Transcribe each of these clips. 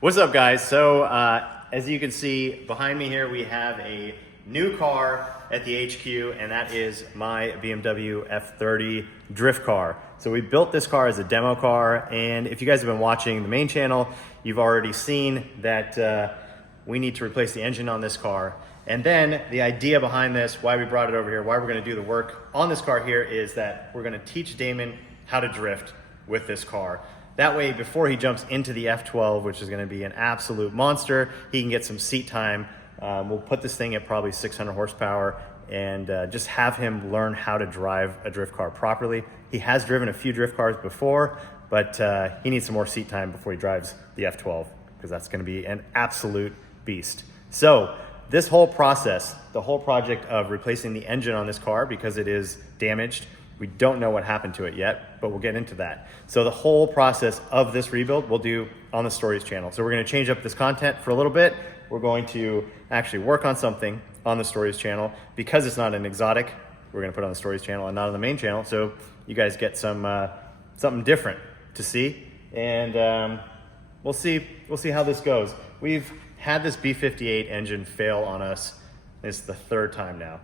What's up, guys? So as you can see behind me here, we have a new car at the HQ, and that is my BMW F30 drift car. So we built this car as a demo car, and if you guys have been watching the main channel, you've already seen that we need to replace the engine on this car. And then the idea behind this, why we brought it over here, why we're gonna do the work on this car here, is that we're gonna teach Damon how to drift with this car. That way, before he jumps into the F12, which is gonna be an absolute monster, he can get some seat time. We'll put this thing at probably 600 horsepower and just have him learn how to drive a drift car properly. He has driven a few drift cars before, but he needs some more seat time before he drives the F12, because that's gonna be an absolute beast. So this whole process, the whole project of replacing the engine on this car, because it is damaged, we don't know what happened to it yet, but we'll get into that. So the whole process of this rebuild we'll do on the Stories channel. So we're gonna change up this content for a little bit. We're going to actually work on something on the Stories channel. Because it's not an exotic, we're gonna put it on the Stories channel and not on the main channel, so you guys get some something different to see. And we'll see how this goes. We've had this B58 engine fail on us. It's the third time now.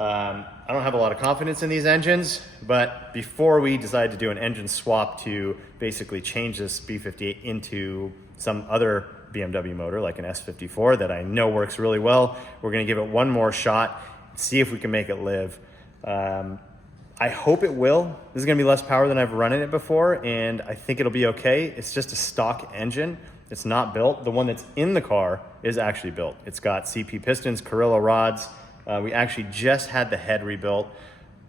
I don't have a lot of confidence in these engines, but before we decided to do an engine swap to basically change this B58 into some other BMW motor, like an S54 that I know works really well, we're gonna give it one more shot, see if we can make it live. I hope it will. This is gonna be less power than I've run in it before, and I think it'll be okay. It's just a stock engine. It's not built. The one that's in the car is actually built. It's got CP pistons, Carrillo rods. We actually just had the head rebuilt,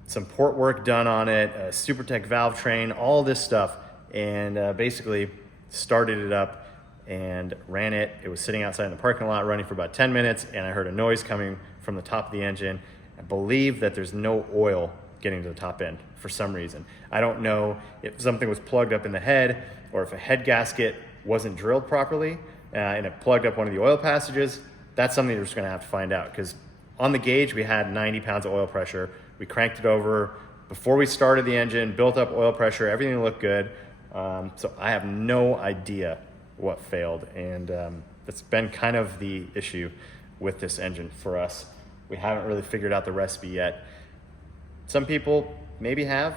some port work done on it, a SuperTech valve train, all this stuff, and basically started it up and ran it. It was sitting outside in the parking lot running for about 10 minutes, and I heard a noise coming from the top of the engine. I believe that there's no oil getting to the top end for some reason. I don't know if something was plugged up in the head or if a head gasket wasn't drilled properly and it plugged up one of the oil passages. That's something we're just gonna have to find out, because on the gauge, we had 90 pounds of oil pressure. We cranked it over before we started the engine, built up oil pressure, everything looked good. So I have no idea what failed, and that's been kind of the issue with this engine for us. We haven't really figured out the recipe yet. Some people maybe have,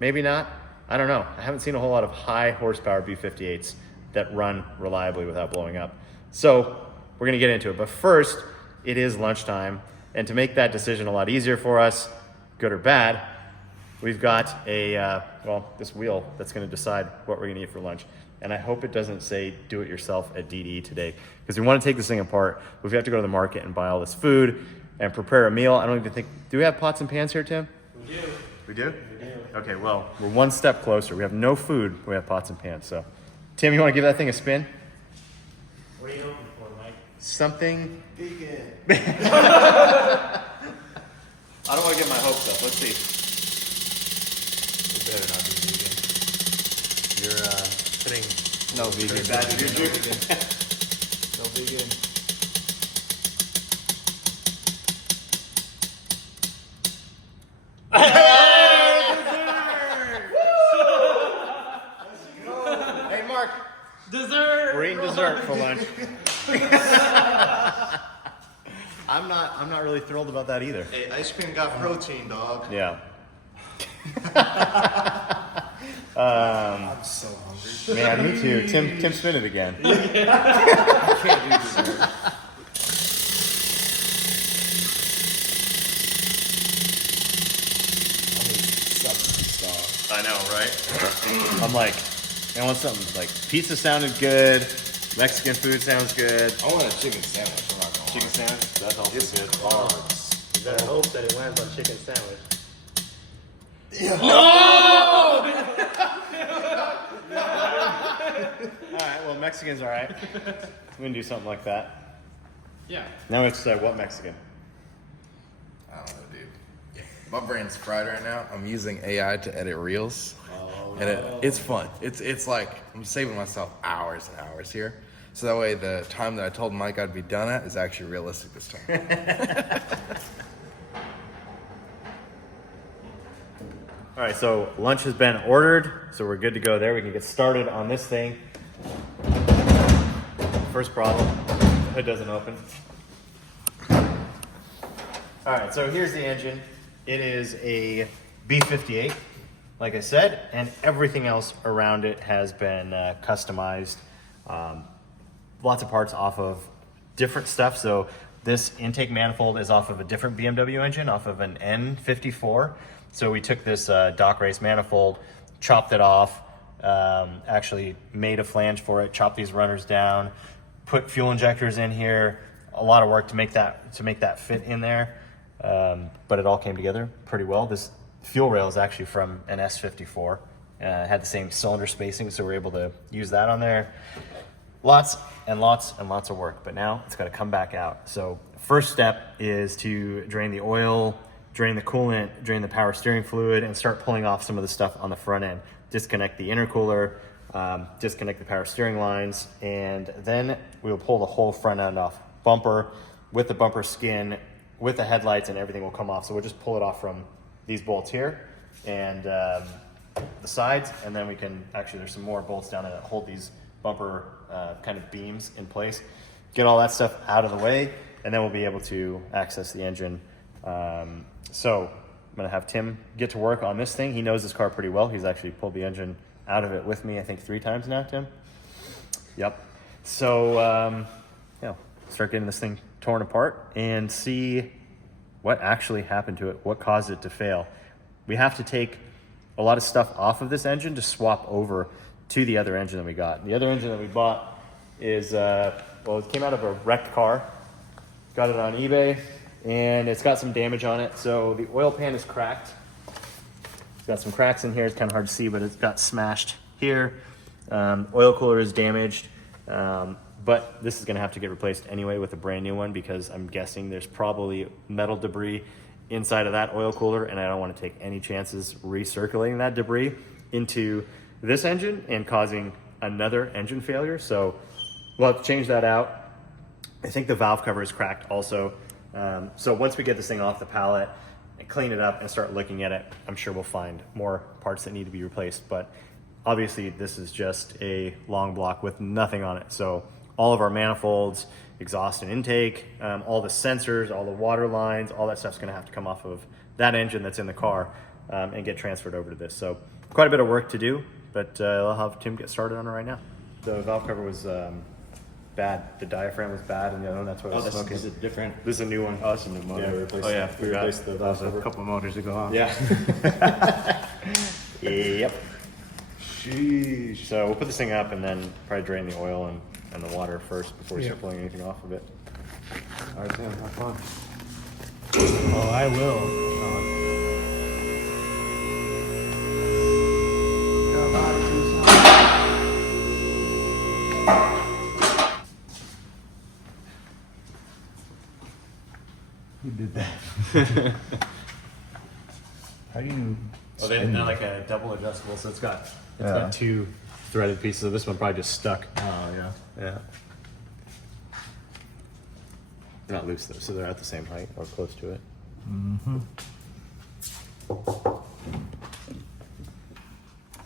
maybe not. I don't know. I haven't seen a whole lot of high horsepower B58s that run reliably without blowing up. So we're gonna get into it, but first, it is lunchtime, and to make that decision a lot easier for us, good or bad, we've got a, this wheel that's gonna decide what we're gonna eat for lunch. And I hope it doesn't say do it yourself at DDE today, because we wanna take this thing apart. We have to go to the market and buy all this food and prepare a meal. I don't even think, do we have pots and pans here, Tim? We do. We do? We do. Okay, well, we're one step closer. We have no food, we have pots and pans. So, Tim, you wanna give that thing a spin? What are you looking for, Mike? Something vegan. I don't want to get my hopes up. Let's see. It better not be vegan. You're putting No vegan. bad vegan. No vegan. Hey, Mark. Dessert. We're eating dessert for lunch. I'm not really thrilled about that either. Hey, ice cream got protein, dog. Yeah. I'm so hungry. Man, me too. Tim spin it again. I can't do dessert. I know, right? I'm like, I want something like pizza sounded good, Mexican food sounds good. I want a chicken sandwich. I'm not gonna Chicken sandwich, that's also It's good. carbs. You gotta hope that it lands on chicken sandwich. All right, well, Mexican's all right. We can do something like that. Yeah. Now we have to decide what Mexican. I don't know, dude. My brain's fried right now. I'm using AI to edit reels. And it's fun. It's like I'm saving myself hours and hours here. So that way the time that I told Mike I'd be done at is actually realistic this time. All right, so lunch has been ordered, so we're good to go there. We can get started on this thing. First problem, it doesn't open. All right, so here's the engine. It is a B58, like I said, and everything else around it has been customized. Lots of parts off of different stuff. So this intake manifold is off of a different BMW engine, off of an N54. So we took this dock race manifold, chopped it off, actually made a flange for it, chopped these runners down, put fuel injectors in here. A lot of work to make that fit in there, but it all came together pretty well. This fuel rail is actually from an S54. Had the same cylinder spacing, so we're able to use that on there. Lots and lots and lots of work, but now it's got to come back out. So first step is to drain the oil, drain the coolant, drain the power steering fluid, and start pulling off some of the stuff on the front end. Disconnect the intercooler, disconnect the power steering lines, and then we will pull the whole front end off. Bumper with the bumper skin, with the headlights, and everything will come off. So we'll just pull it off from these bolts here and the sides, and then we can, actually there's some more bolts down there that hold these bumper kind of beams in place. Get all that stuff out of the way, and then we'll be able to access the engine. So I'm gonna have Tim get to work on this thing. He knows this car pretty well. He's actually pulled the engine out of it with me, I think 3 times now, Tim? Yep. So yeah, start getting this thing torn apart and see what actually happened to it, what caused it to fail. We have to take a lot of stuff off of this engine to swap over to the other engine that we got. The other engine that we bought is, well, it came out of a wrecked car. Got it on eBay, and it's got some damage on it. So the oil pan is cracked. It's got some cracks in here. It's kind of hard to see, but it's got smashed here. Oil cooler is damaged, but this is gonna have to get replaced anyway with a brand new one, because I'm guessing there's probably metal debris inside of that oil cooler, and I don't want to take any chances recirculating that debris into this engine and causing another engine failure. So we'll have to change that out. I think the valve cover is cracked also. So once we get this thing off the pallet and clean it up and start looking at it, I'm sure we'll find more parts that need to be replaced. But obviously this is just a long block with nothing on it. So all of our manifolds, exhaust and intake, all the sensors, all the water lines, all that stuff's gonna have to come off of that engine that's in the car and get transferred over to this. So quite a bit of work to do, but I'll have Tim get started on it right now. The valve cover was bad. The diaphragm was bad, and the other one, that's what I was smoking. Is it different? This is a new one. Oh, it's a new motor. Yeah. Replaced Oh yeah, we replaced the valve a cover. couple motors ago. Huh? Yeah. Yep. Sheesh. So we'll put this thing up and then probably drain the oil and the water first before we start pulling anything off of it. All right, Sam, have fun. Oh, I will. Who did that? How do you? Oh, they're like a double adjustable, so it's got 2 threaded pieces. So this one probably just stuck. Oh yeah. Yeah. They're not loose though, so they're at the same height or close to it. Mm-hmm.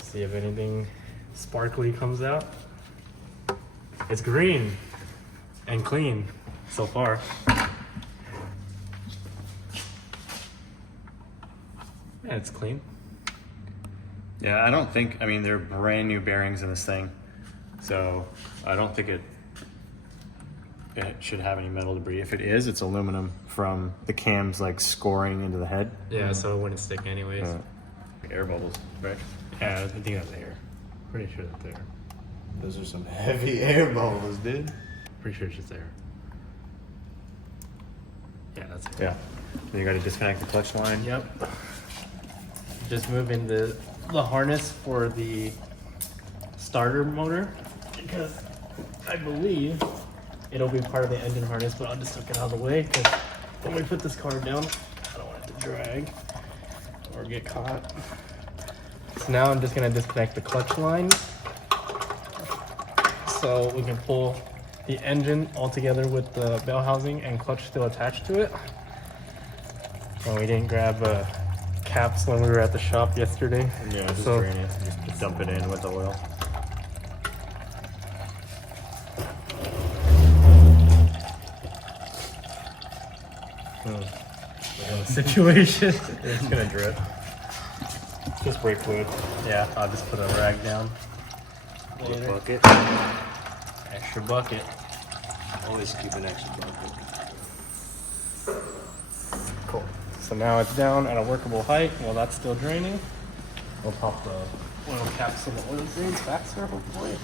See if anything sparkly comes out. It's green and clean so far. Yeah, it's clean. Yeah, I don't think, I mean, they're brand new bearings in this thing, so I don't think it should have any metal debris. If it is, it's aluminum from the cams like scoring into the head. Yeah, so it wouldn't stick anyways. Air bubbles, right? Yeah, I think that's air. Pretty sure that's air. Those are some heavy air bubbles, dude. Pretty sure it's just air. Yeah, that's air. Yeah. Then you got to disconnect the clutch line. Yep. Just moving the harness for the starter motor, because I believe it'll be part of the engine harness, but I'll just tuck it out of the way, because when we put this car down, I don't want it to drag or get caught. So now I'm just gonna disconnect the clutch line so we can pull the engine all together with the bell housing and clutch still attached to it. And we didn't grab caps when we were at the shop yesterday. Yeah, just So- drain it. Just dump it in with the oil. situation. It's gonna drip. Just brake fluid. Yeah, I'll just put a rag down. Later. Bucket. Extra bucket. Always keep an extra bucket. Cool. So now it's down at a workable height while that's still draining. We'll pop the oil cap so the oil drains faster, hopefully.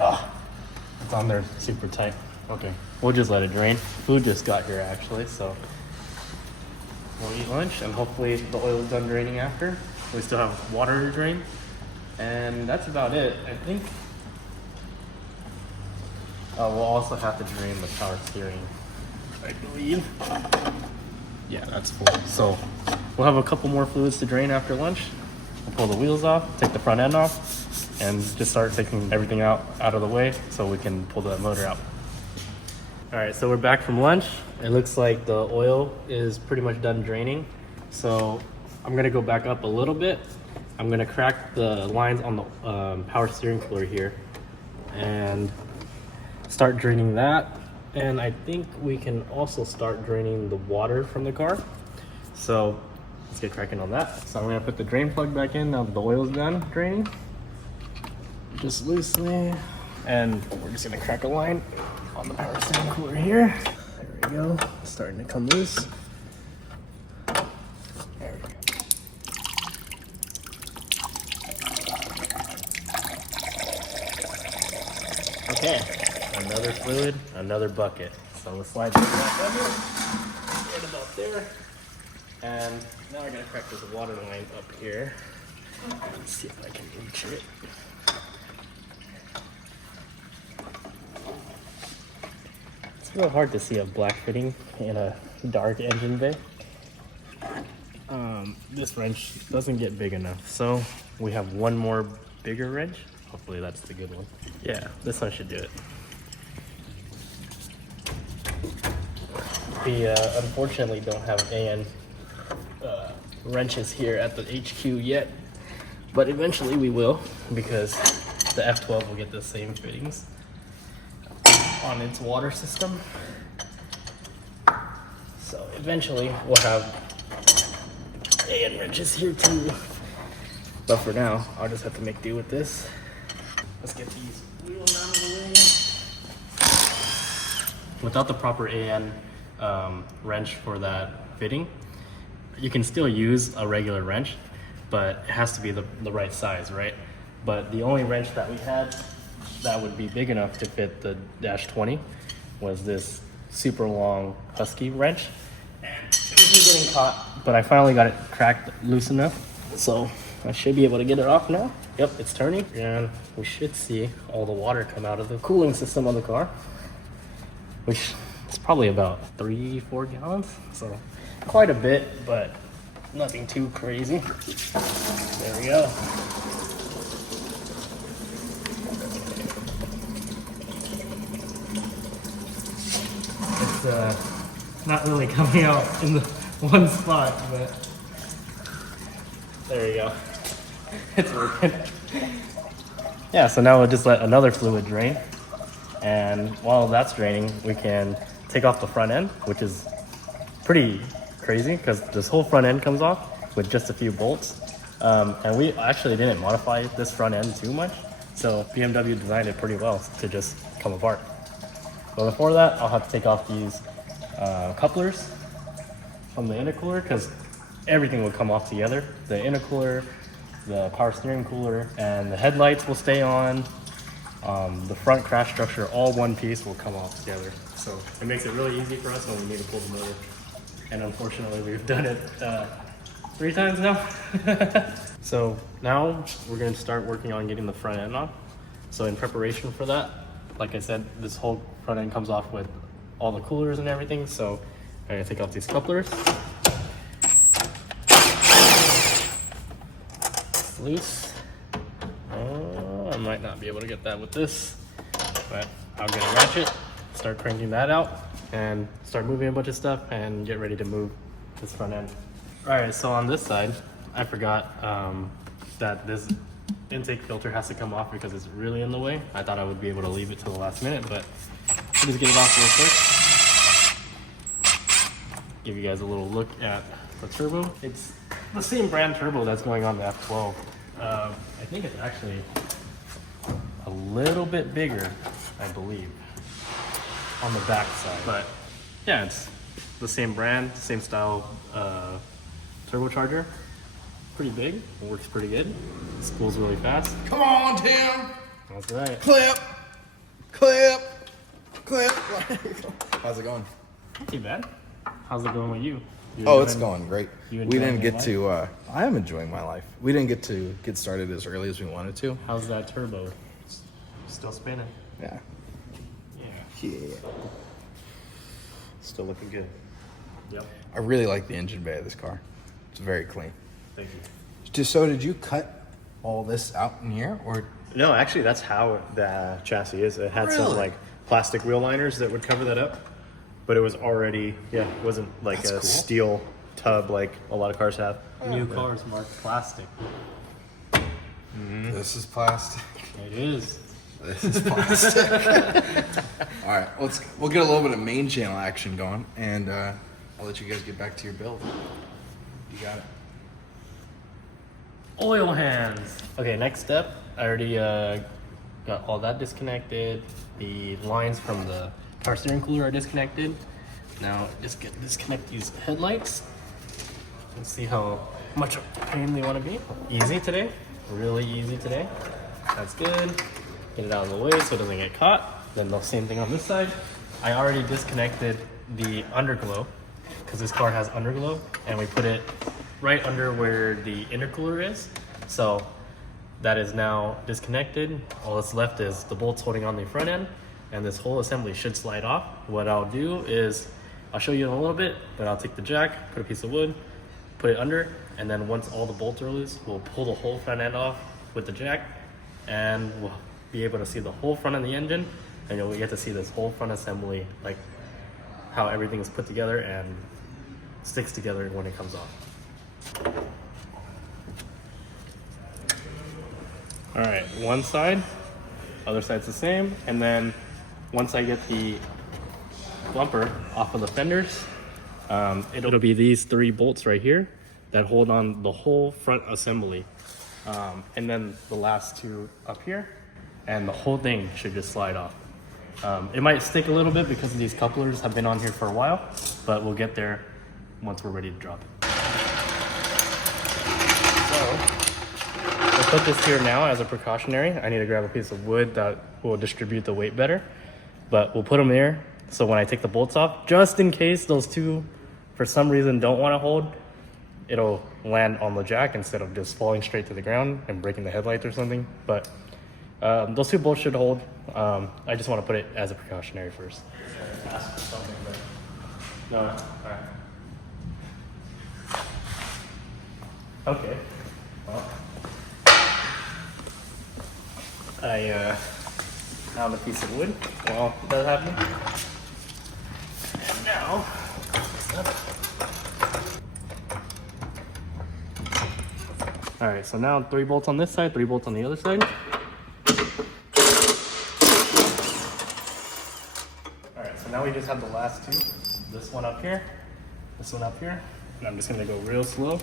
Ah, it's on there super tight. Okay, we'll just let it drain. Food just got here actually, so we'll eat lunch and hopefully the oil's done draining after. We still have water to drain. And that's about it, I think. We'll also have to drain the power steering, I believe. Yeah, that's full. So we'll have a couple more fluids to drain after lunch. We'll pull the wheels off, take the front end off, and just start taking everything out of the way so we can pull the motor out. All right, so we're back from lunch. It looks like the oil is pretty much done draining. So I'm gonna go back up a little bit. I'm gonna crack the lines on the power steering cooler here and start draining that. And I think we can also start draining the water from the car. So let's get cracking on that. So I'm gonna put the drain plug back in now that the oil's done draining. Just loosely. And we're just gonna crack a line on the power steering cooler here. There we go, it's starting to come loose. There we go. Okay, another fluid, another bucket. So let's slide this back under, right about there. And now I gotta crack this water line up here. Let's see if I can reach it. It's real hard to see a black fitting in a dark engine bay. This wrench doesn't get big enough, so we have one more bigger wrench. Hopefully that's the good one. Yeah, this one should do it. We unfortunately don't have AN wrenches here at the HQ yet, but eventually we will, because the F12 will get the same fittings on its water system. So eventually we'll have AN wrenches here too. But for now, I'll just have to make do with this. Let's get these wheels out of the way. Without the proper AN wrench for that fitting, you can still use a regular wrench, but it has to be the right size, right? But the only wrench that we had that would be big enough to fit the Dash 20 was this super long Husky wrench. And it was getting caught, but I finally got it cracked loose enough, so I should be able to get it off now. Yep, it's turning, and we should see all the water come out of the cooling system on the car, which is probably about 3-4 gallons, so quite a bit, but nothing too crazy. There we go. It's not really coming out in the one spot, but there you go. It's working. Yeah, so now we'll just let another fluid drain. And while that's draining, we can take off the front end, which is pretty crazy because this whole front end comes off with just a few bolts. And we actually didn't modify this front end too much. So BMW designed it pretty well to just come apart. But before that, I'll have to take off these couplers from the intercooler because everything will come off together. The intercooler, the power steering cooler, and the headlights will stay on. The front crash structure, all one piece, will come off together. So it makes it really easy for us when we need to pull the motor. And unfortunately, we've done it 3 times now. So now we're going to start working on getting the front end off. So in preparation for that, like I said, this whole front end comes off with all the coolers and everything. So I'm going to take off these couplers. It's loose. I might not be able to get that with this, but I'll get a ratchet, start cranking that out, and start moving a bunch of stuff and get ready to move this front end. All right, so on this side, I forgot that this intake filter has to come off because it's really in the way. I thought I would be able to leave it till the last minute, but we'll just get it off real quick. give you guys a little look at the turbo. It's the same brand turbo that's going on the F12. I think it's actually a little bit bigger, I believe, on the back side. But yeah, it's the same brand, same style turbocharger. Pretty big, it works pretty good. Spools really fast. Come on, Tim. That's right. Clip. Clip. Clip. How's it going? Not too bad. How's it going with you? Oh, it's going great. You We enjoying didn't your get to. I am enjoying my life. We didn't get to get started as early as we wanted to. How's that turbo? Still spinning. Yeah. Yeah. Yeah. Still looking good. Yep. I really like the engine bay of this car. It's very clean. Thank you. So did you cut all this out in here, or? No, actually, that's how the chassis is. It had some Really? like plastic wheel liners that would cover that up, but it was already, yeah, it wasn't like That's a cool. steel tub like a lot of cars have. New cars marked plastic. This is plastic. It is. This is plastic. All right, we'll get a little bit of main channel action going, and I'll let you guys get back to your build. You got it. Oil hands. Okay, next step. I already got all that disconnected. The lines from the power steering cooler are disconnected. Now just disconnect these headlights. Let's see how much of a pain they want to be. Easy today. Really easy today. That's good. Get it out of the way so it doesn't get caught. Then the same thing on this side. I already disconnected the underglow because this car has underglow, and we put it right under where the intercooler is. So that is now disconnected. All that's left is the bolts holding on the front end, and this whole assembly should slide off. What I'll do is, I'll show you in a little bit, but I'll take the jack, put a piece of wood, put it under, and then once all the bolts are loose, we'll pull the whole front end off with the jack, and we'll be able to see the whole front of the engine, and you'll get to see this whole front assembly, like how everything is put together and sticks together when it comes off. All right, one side, other side's the same, and then once I get the bumper off of the fenders, it'll be these 3 bolts right here that hold on the whole front assembly, and then the last 2 up here, and the whole thing should just slide off. It might stick a little bit because these couplers have been on here for a while, but we'll get there once we're ready to drop it. So, I'll put this here now as a precautionary. I need to grab a piece of wood that will distribute the weight better, but we'll put them there so when I take the bolts off, just in case those 2 for some reason don't want to hold, it'll land on the jack instead of just falling straight to the ground and breaking the headlights or something. But those 2 bolts should hold. I just want to put it as a precautionary first. Ask for something, but no. All right. Okay. Well, I found a piece of wood while that happened. And now, all right, so now 3 bolts on this side, 3 bolts on the other side. All right, so now we just have the last 2. This one up here, this one up here. And I'm just gonna go real slow,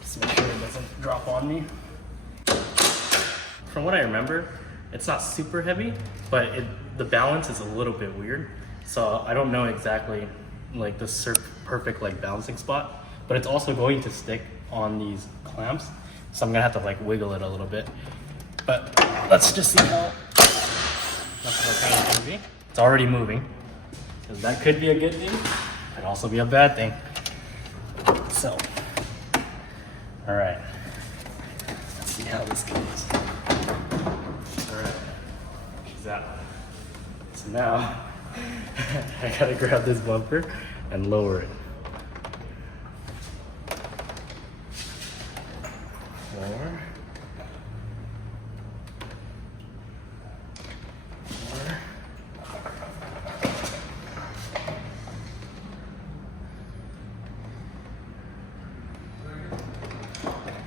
just to make sure it doesn't drop on me. From what I remember, it's not super heavy, but the balance is a little bit weird. So I don't know exactly like the perfect like balancing spot, but it's also going to stick on these clamps. So I'm gonna have to like wiggle it a little bit. But let's just see how it's gonna be. It's already moving. Because that could be a good thing, could also be a bad thing. So, all right, let's see how this goes. All right, she's out. So now, I gotta grab this bumper and lower it. Lower.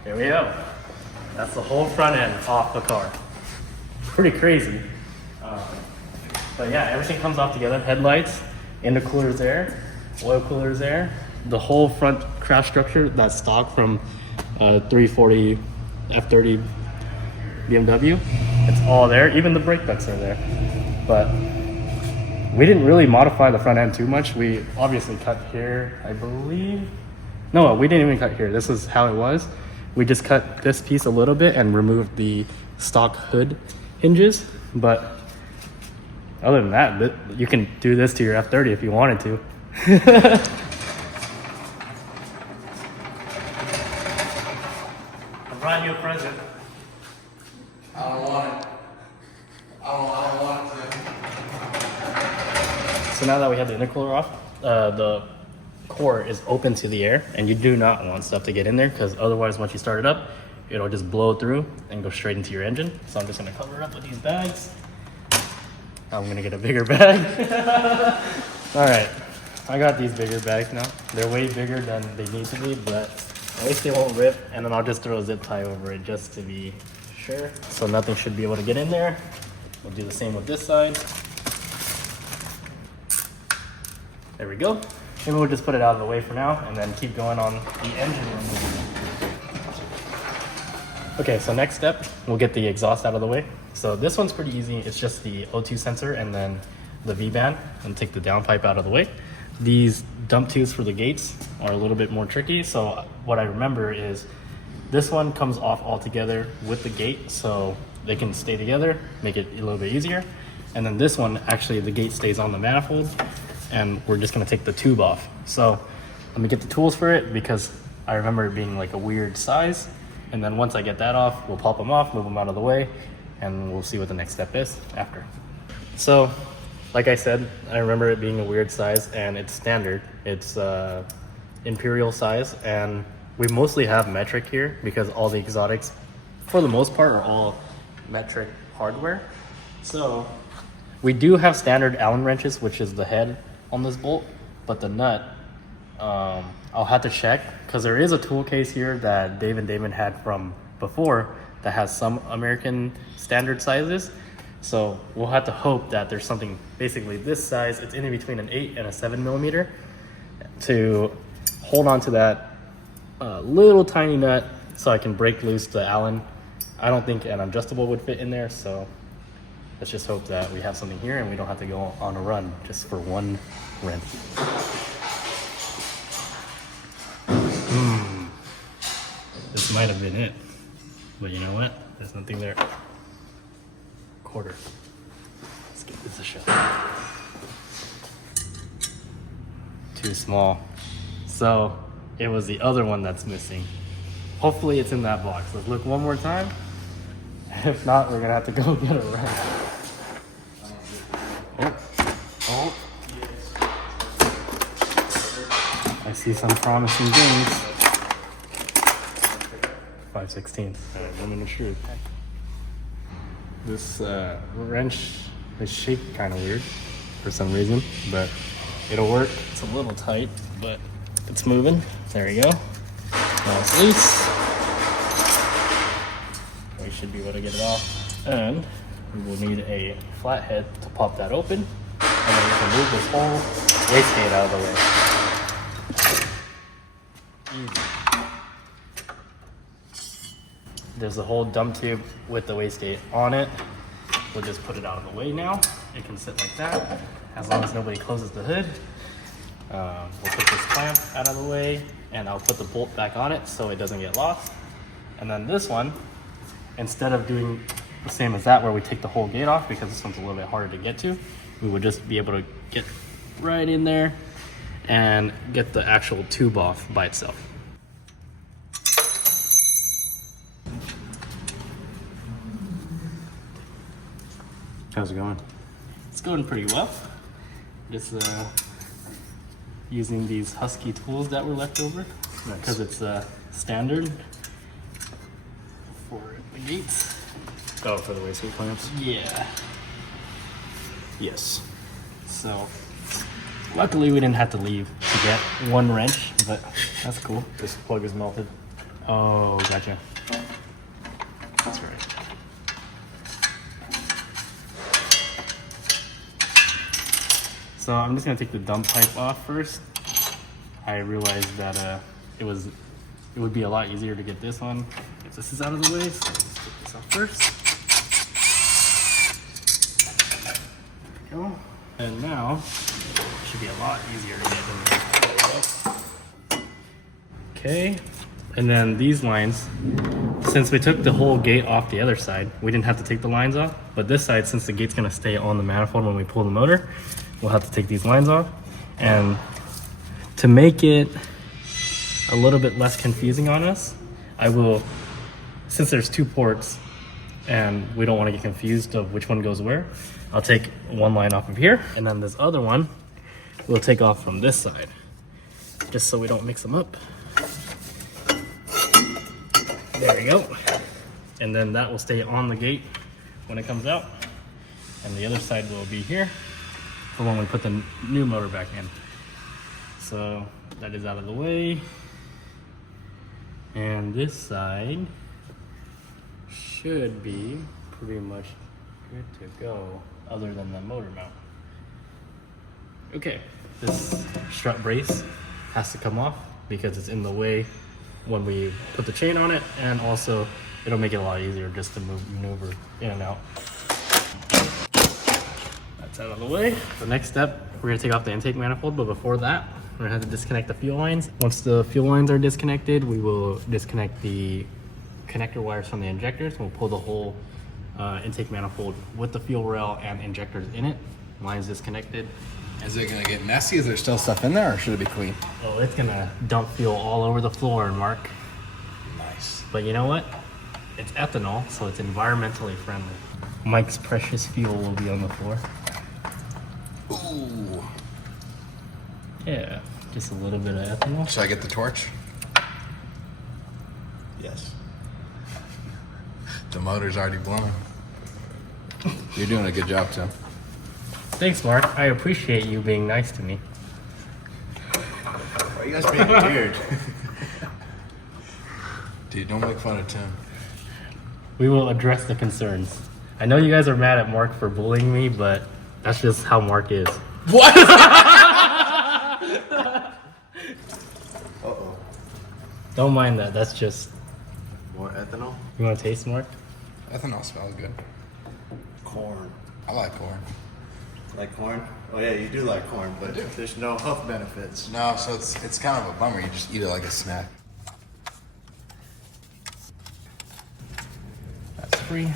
There we go. That's the whole front end off the car. Pretty crazy. But yeah, everything comes off together. Headlights, intercooler's there, oil cooler's there, the whole front crash structure, that stock from 340 F30 BMW, it's all there. Even the brake ducts are there. But we didn't really modify the front end too much. We obviously cut here, I believe. No, we didn't even cut here. This is how it was. We just cut this piece a little bit and removed the stock hood hinges. But other than that, you can do this to your F30 if you wanted to. I brought you a present. I don't want it. I don't want it to. So now that we have the intercooler off, the core is open to the air, and you do not want stuff to get in there because otherwise once you start it up, it'll just blow through and go straight into your engine. So I'm just gonna cover it up with these bags. I'm gonna get a bigger bag. All right, I got these bigger bags now. They're way bigger than they need to be, but at least they won't rip. And then I'll just throw a zip tie over it just to be sure. So nothing should be able to get in there. We'll do the same with this side. There we go. Maybe we'll just put it out of the way for now and then keep going on the engine removal. Okay, so next step, we'll get the exhaust out of the way. So this one's pretty easy. It's just the O2 sensor and then the V-band, and take the downpipe out of the way. These dump tubes for the gates are a little bit more tricky. So what I remember is this one comes off altogether with the gate, so they can stay together, make it a little bit easier. And then this one, actually the gate stays on the manifold, and we're just gonna take the tube off. So let me get the tools for it because I remember it being like a weird size. And then once I get that off, we'll pop them off, move them out of the way, and we'll see what the next step is after. So, like I said, I remember it being a weird size, and it's standard. It's imperial size, and we mostly have metric here because all the exotics, for the most part, are all metric hardware. So we do have standard Allen wrenches, which is the head on this bolt, but the nut, I'll have to check because there is a tool case here that Dave and Damon had from before that has some American standard sizes. So we'll have to hope that there's something basically this size, it's in between an 8 and a 7 millimeter to hold on to that little tiny nut so I can break loose the Allen. I don't think an adjustable would fit in there, so let's just hope that we have something here and we don't have to go on a run just for one wrench. This might have been it, but you know what? There's nothing there. Quarter. Let's give this a shot. Too small. So it was the other one that's missing. Hopefully it's in that box. Let's look one more time. If not, we're gonna have to go get a wrench. Oh. I see some promising things. 5/16. Aluminum screw. This wrench is shaped kind of weird for some reason, but it'll work. It's a little tight, but it's moving. There we go. Now it's loose. We should be able to get it off, and we will need a flathead to pop that open, and then we can move this whole wastegate out of the way. Easy. There's a whole dump tube with the wastegate on it. We'll just put it out of the way now. It can sit like that, as long as nobody closes the hood. We'll put this clamp out of the way, and I'll put the bolt back on it so it doesn't get lost. And then this one, instead of doing the same as that where we take the whole gate off, because this one's a little bit harder to get to, we would just be able to get right in there and get the actual tube off by itself. How's it going? It's going pretty well. Just using these Husky tools that were left over because it's standard for the gates. Oh, for the wastegate clamps? Yeah. Yes. So luckily we didn't have to leave to get one wrench, but that's cool. This plug is melted. Oh, gotcha. That's right. So I'm just gonna take the dump pipe off first. I realized that it would be a lot easier to get this on if this is out of the way. So let's take this off first. There we go. And now it should be a lot easier to get them. Okay. And then these lines, since we took the whole gate off the other side, we didn't have to take the lines off. But this side, since the gate's gonna stay on the manifold when we pull the motor, we'll have to take these lines off. And to make it a little bit less confusing on us, I will, since there's 2 ports and we don't want to get confused of which one goes where, I'll take one line off of here, and then this other one we'll take off from this side, just so we don't mix them up. There we go. And then that will stay on the gate when it comes out, and the other side will be here for when we put the new motor back in. So that is out of the way. And this side should be pretty much good to go, other than the motor mount. Okay, this strut brace has to come off because it's in the way when we put the chain on it, and also it'll make it a lot easier just to maneuver in and out. That's out of the way. The next step, we're gonna take off the intake manifold, but before that, we're gonna have to disconnect the fuel lines. Once the fuel lines are disconnected, we will disconnect the connector wires from the injectors, and we'll pull the whole intake manifold with the fuel rail and injectors in it. Lines disconnected. Is it gonna get messy? Is there still stuff in there, or should it be clean? Oh, it's gonna dump fuel all over the floor, Mark. Nice. But you know what? It's ethanol, so it's environmentally friendly. Mike's precious fuel will be on the floor. Ooh. Yeah, just a little bit of ethanol. Should I get the torch? Yes. The motor's already blowing. You're doing a good job, Tim. Thanks, Mark. I appreciate you being nice to me. Why are you guys being weird? Dude, don't make fun of Tim. We will address the concerns. I know you guys are mad at Mark for bullying me, but that's just how Mark is. What? Uh-oh. Don't mind that. That's just... More ethanol? You want to taste, Mark? Ethanol smells good. Corn. I like corn. Like corn? Oh yeah, you do like corn, but there's no health benefits. No, so it's kind of a bummer. You just eat it like a snack. That's free.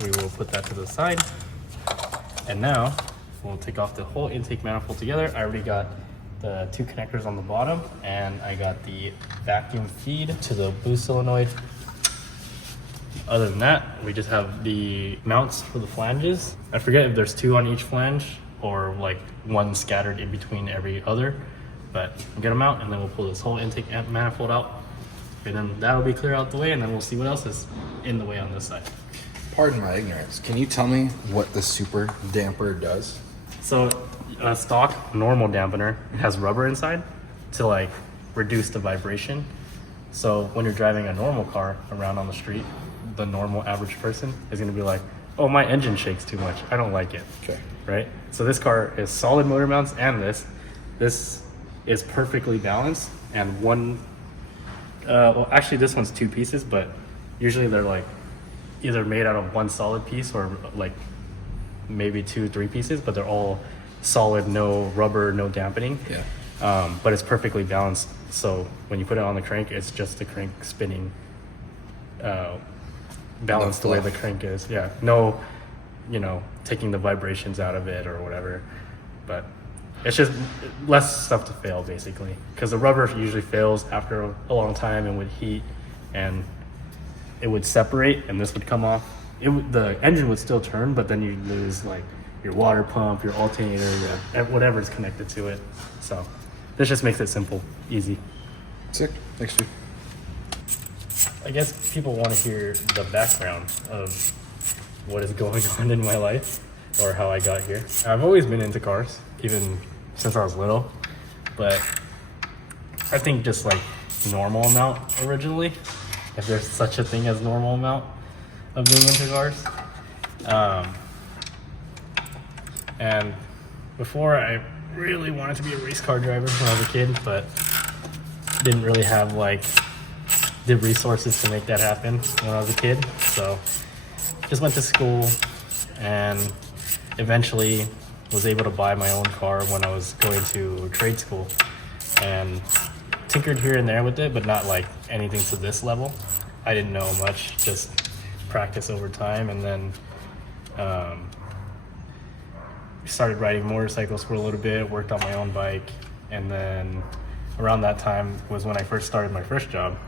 We will put that to the side. And now we'll take off the whole intake manifold together. I already got the 2 connectors on the bottom, and I got the vacuum feed to the boost solenoid. Other than that, we just have the mounts for the flanges. I forget if there's 2 on each flange or like 1 scattered in between every other, but we'll get them out, and then we'll pull this whole intake manifold out, and then that'll be clear out the way, and then we'll see what else is in the way on this side. Pardon my ignorance. Can you tell me what the super damper does? So a stock normal dampener has rubber inside to like reduce the vibration. So when you're driving a normal car around on the street, the normal average person is going to be like, oh, my engine shakes too much, I don't like it. Okay. Right? So this car is solid motor mounts, and this is perfectly balanced, and one well, actually this one's 2 pieces, but usually they're like either made out of 1 solid piece or like maybe 2-3 pieces, but they're all solid, no rubber, no dampening. Yeah. But it's perfectly balanced, so when you put it on the crank, it's just the crank spinning balanced the way the crank is. Yeah, no, taking the vibrations out of it or whatever, but it's just less stuff to fail basically, because the rubber usually fails after a long time and would heat, and it would separate, and this would come off. The engine would still turn, but then you'd lose like your water pump, your alternator, whatever's connected to it. So this just makes it simple, easy. Sick. Thanks, dude. I guess people want to hear the background of what is going on in my life or how I got here. I've always been into cars, even since I was little, but I think just like normal amount originally, if there's such a thing as normal amount of being into cars. And before I really wanted to be a race car driver when I was a kid, but didn't really have like the resources to make that happen when I was a kid. So just went to school and eventually was able to buy my own car when I was going to trade school, and tinkered here and there with it, but not like anything to this level. I didn't know much, just practice over time, and then started riding motorcycles for a little bit, worked on my own bike, and then around that time was when I first started my first job,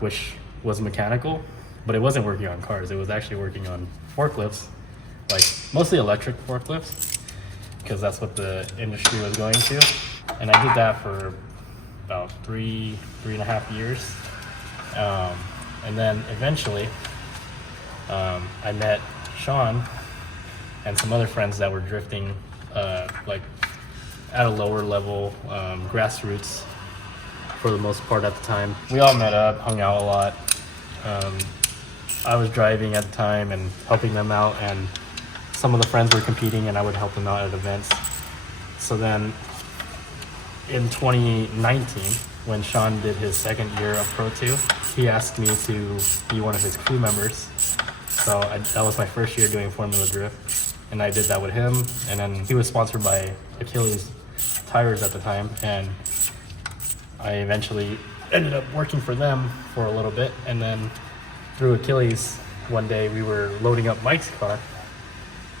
which was mechanical, but it wasn't working on cars. It was actually working on forklifts, like mostly electric forklifts, because that's what the industry was going to. And I did that for about three and a half years. And then eventually I met Sean and some other friends that were drifting like at a lower level, grassroots for the most part at the time. We all met up, hung out a lot. I was driving at the time and helping them out, and some of the friends were competing and I would help them out at events. So then in 2019, when Sean did his second year of Pro 2, he asked me to be one of his crew members. So that was my first year doing Formula Drift, and I did that with him. And then he was sponsored by Achilles tires at the time, and I eventually ended up working for them for a little bit. And then through Achilles, one day we were loading up Mike's car,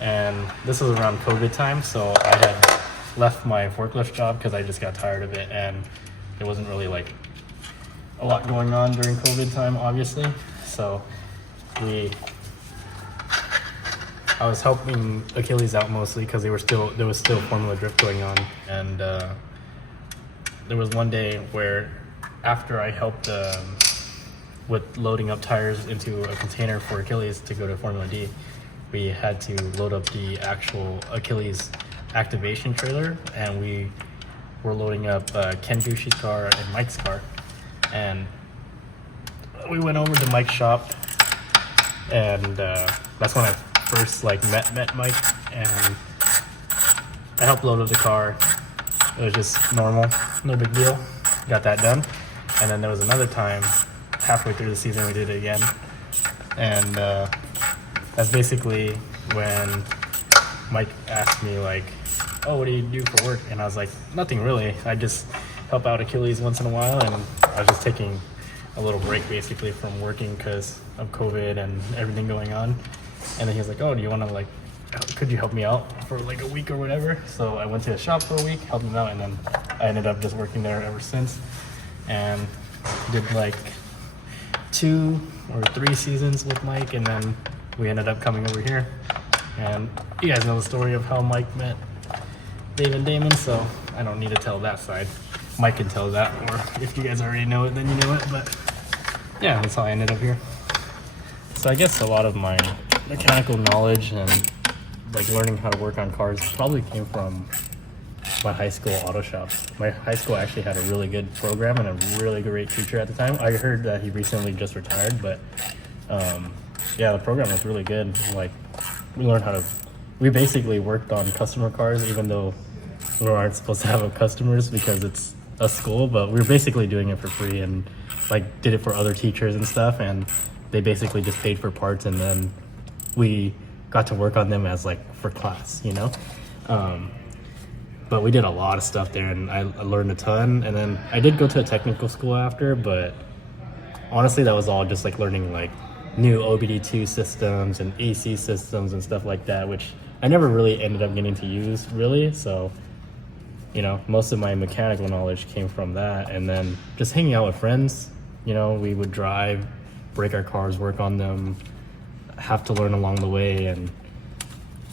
and this was around COVID time, so I had left my forklift job because I just got tired of it, and there wasn't really like a lot going on during COVID time, obviously. So I was helping Achilles out mostly because there was still Formula Drift going on. And there was one day where after I helped with loading up tires into a container for Achilles to go to Formula D, we had to load up the actual Achilles activation trailer, and we were loading up Ken Bushi's car and Mike's car. And we went over to Mike's shop, and that's when I first like met Mike, and I helped load up the car. It was just normal, no big deal. Got that done. And then there was another time halfway through the season we did it again, and that's basically when Mike asked me like, oh, what do you do for work? And I was like, nothing really. I just help out Achilles once in a while, and I was just taking a little break basically from working because of COVID and everything going on. And then he was like, oh, do you want to like, could you help me out for like a week or whatever? So I went to the shop for a week, helped him out, and then I ended up just working there ever since, and did like 2 or 3 seasons with Mike, and then we ended up coming over here. And you guys know the story of how Mike met Dave and Damon, so I don't need to tell that side. Mike can tell that, or if you guys already know it, then you know it. But yeah, that's how I ended up here. So I guess a lot of my mechanical knowledge and like learning how to work on cars probably came from my high school auto shop. My high school actually had a really good program and a really great teacher at the time. I heard that he recently just retired, but yeah, the program was really good. Like we basically worked on customer cars, even though we aren't supposed to have customers because it's a school, but we were basically doing it for free, and like did it for other teachers and stuff, and they basically just paid for parts, and then we got to work on them as like for class, you know? But we did a lot of stuff there, and I learned a ton. And then I did go to a technical school after, but honestly that was all just like learning like new OBD2 systems and AC systems and stuff like that, which I never really ended up getting to use really. So, you know, most of my mechanical knowledge came from that, and then just hanging out with friends. You know, we would drive, break our cars, work on them, have to learn along the way, and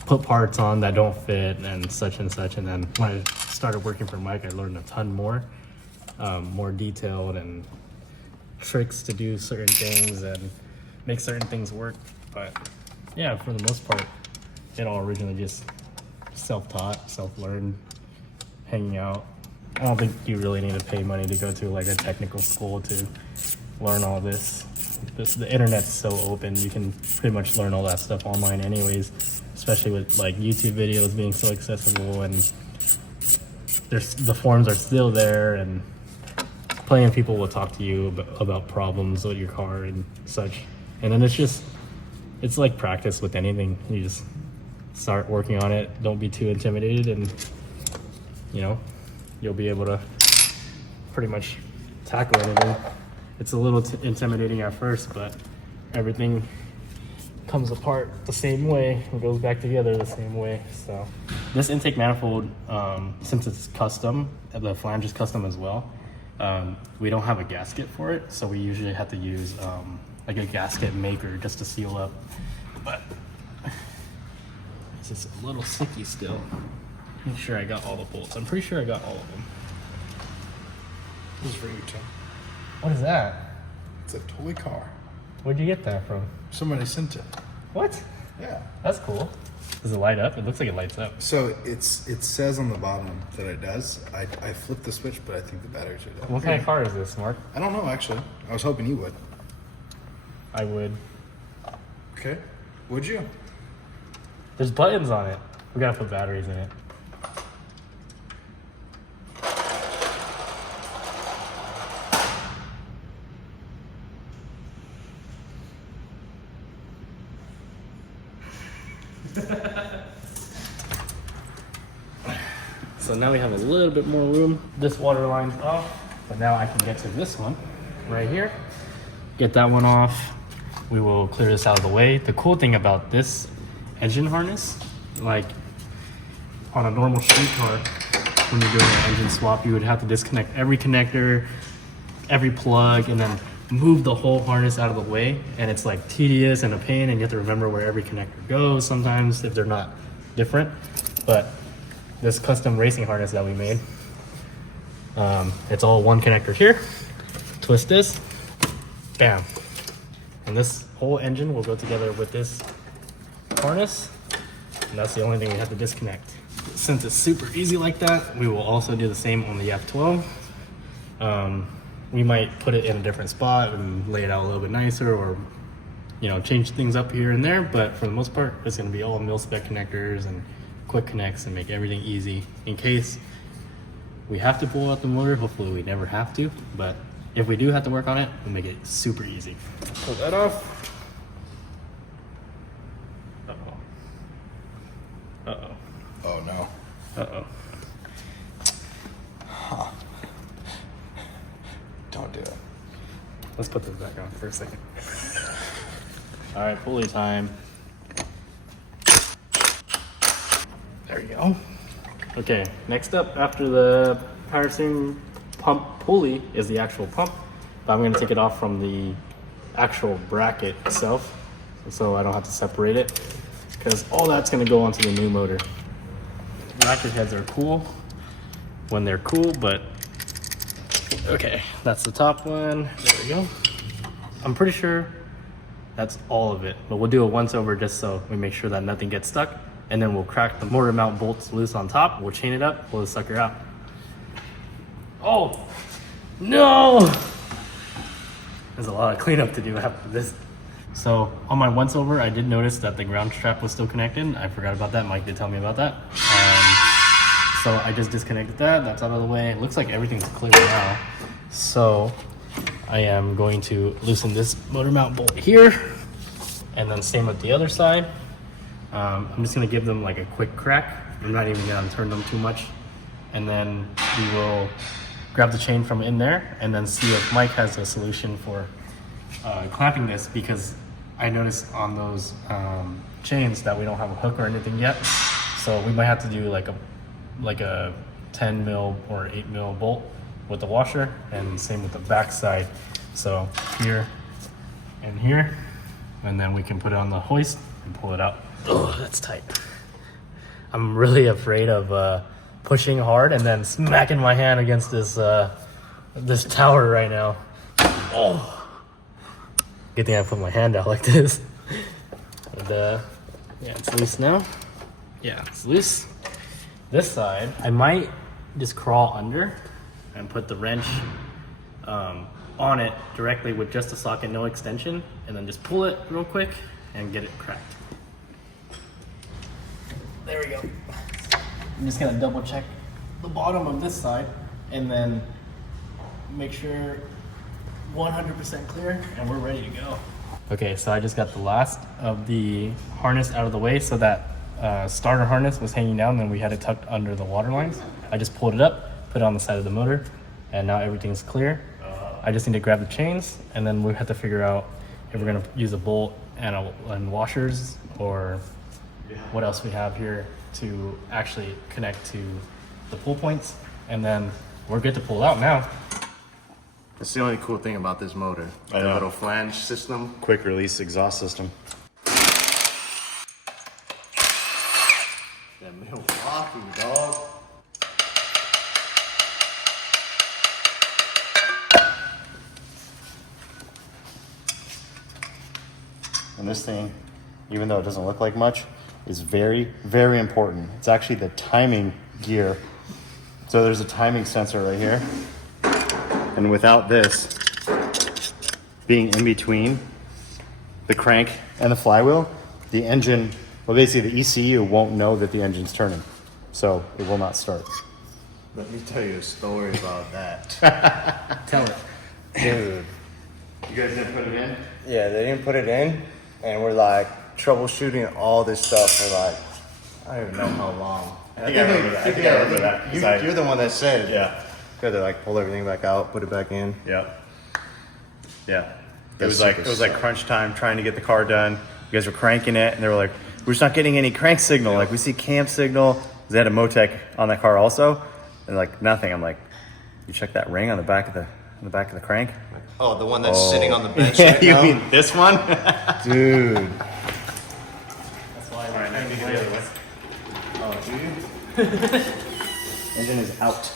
put parts on that don't fit and such and such. And then when I started working for Mike, I learned a ton more detailed and tricks to do certain things and make certain things work. But yeah, for the most part, it all originally just self-taught, self-learned, hanging out. I don't think you really need to pay money to go to like a technical school to learn all this. The internet's so open, you can pretty much learn all that stuff online anyways, especially with like YouTube videos being so accessible, and the forms are still there, and plenty of people will talk to you about problems with your car and such. And then it's like practice with anything. You just start working on it. Don't be too intimidated, and you'll be able to pretty much tackle anything. It's a little intimidating at first, but everything comes apart the same way and goes back together the same way. So this intake manifold, since it's custom, the flange is custom as well, we don't have a gasket for it, so we usually have to use like a gasket maker just to seal up. But it's just a little sticky still. Make sure I got all the bolts. I'm pretty sure I got all of them. This is for you, Tim. What is that? It's a toy car. Where'd you get that from? Somebody sent it. What? Yeah. That's cool. Does it light up? It looks like it lights up. So it says on the bottom that it does. I flipped the switch, but I think the batteries are dead. What kind of car is this, Mark? I don't know, actually. I was hoping you would. I would. Okay. Would you? There's buttons on it. We gotta put batteries in it. So now we have a little bit more room. This water line's off, but now I can get to this one right here. Get that one off. We will clear this out of the way. The cool thing about this engine harness, like on a normal street car, when you're doing an engine swap, you would have to disconnect every connector, every plug, and then move the whole harness out of the way. And it's like tedious and a pain, and you have to remember where every connector goes sometimes if they're not different. But this custom racing harness that we made, it's all one connector here. Twist this, bam. And this whole engine will go together with this harness, and that's the only thing we have to disconnect. Since it's super easy like that, we will also do the same on the F12. We might put it in a different spot and lay it out a little bit nicer, or change things up here and there, but for the most part, it's going to be all mil-spec connectors and quick connects and make everything easy in case we have to pull out the motor. Hopefully we never have to, but if we do have to work on it, we'll make it super easy. Pull that off. Uh-oh. Uh-oh. Oh, no. Uh-oh. Huh. Don't do it. Let's put this back on for a second. All right, pulley time. There you go. Okay, next up after the power steering pump pulley is the actual pump. But I'm gonna take it off from the actual bracket itself so I don't have to separate it, because all that's gonna go onto the new motor. Bracket heads are cool when they're cool, but okay, that's the top one. There we go. I'm pretty sure that's all of it, but we'll do a once over just so we make sure that nothing gets stuck. And then we'll crack the motor mount bolts loose on top. We'll chain it up, pull the sucker out. Oh, no! There's a lot of cleanup to do after this. So on my once over, I did notice that the ground strap was still connected. I forgot about that. Mike did tell me about that. So I just disconnected that. That's out of the way. It looks like everything's clear now. So I am going to loosen this motor mount bolt here, and then same with the other side. I'm just gonna give them like a quick crack. I'm not even gonna turn them too much. And then we will grab the chain from in there and then see if Mike has a solution for clamping this, because I noticed on those chains that we don't have a hook or anything yet. So we might have to do like a 10 mil or 8 mil bolt with the washer, and same with the back side. So here and here, and then we can put it on the hoist and pull it out. Oh, that's tight. I'm really afraid of pushing hard and then smacking my hand against this this tower right now. Oh, good thing I put my hand out like this. And yeah, it's loose now. Yeah, it's loose. This side, I might just crawl under and put the wrench on it directly with just a socket, no extension, and then just pull it real quick and get it cracked. There we go. I'm just gonna double check the bottom of this side, and then make sure 100% clear, and we're ready to go. Okay, so I just got the last of the harness out of the way, so that starter harness was hanging down, and we had it tucked under the water lines. I just pulled it up, put it on the side of the motor, and now everything's clear. I just need to grab the chains, and then we have to figure out if we're gonna use a bolt and washers, or what else we have here to actually connect to the pull points, and then we're good to pull out now. That's the only cool thing about this motor. I The know. little flange system. Quick release exhaust system. That Milwaukee, dog. And this thing, even though it doesn't look like much, is very, very important. It's actually the timing gear. So there's a timing sensor right here. And without this being in between the crank and the flywheel, the engine, well, basically the ECU won't know that the engine's turning. So it will not start. Let me tell you a story about that. Tell it. Dude. You guys didn't put it in? Yeah, they didn't put it in, and we're like troubleshooting all this stuff for like, I don't even know how long. I think I remember that. I think I remember that, 'cause You're the one that said, Yeah. you had to like pull everything back out, put it back in. Yeah. Yeah. It That's was like crunch time trying to get the car done. You guys were cranking it and they were like, we're just not getting any crank signal. Like we see cam signal. They had a Motec on that car also. And like nothing. I'm like, you check that ring on the back of the crank? Oh, the one that's sitting on the bench Yeah, right you now? mean this one? Dude. That's why Alright, now you do the other one. Oh, dude. Engine is out.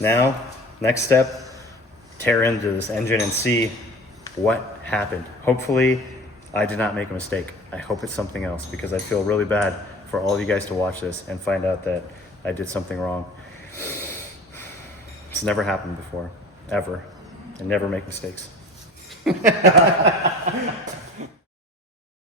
Now, next step, tear into this engine and see what happened. Hopefully, I did not make a mistake. I hope it's something else because I feel really bad for all of you guys to watch this and find out that I did something wrong. It's never happened before, ever. I never make mistakes.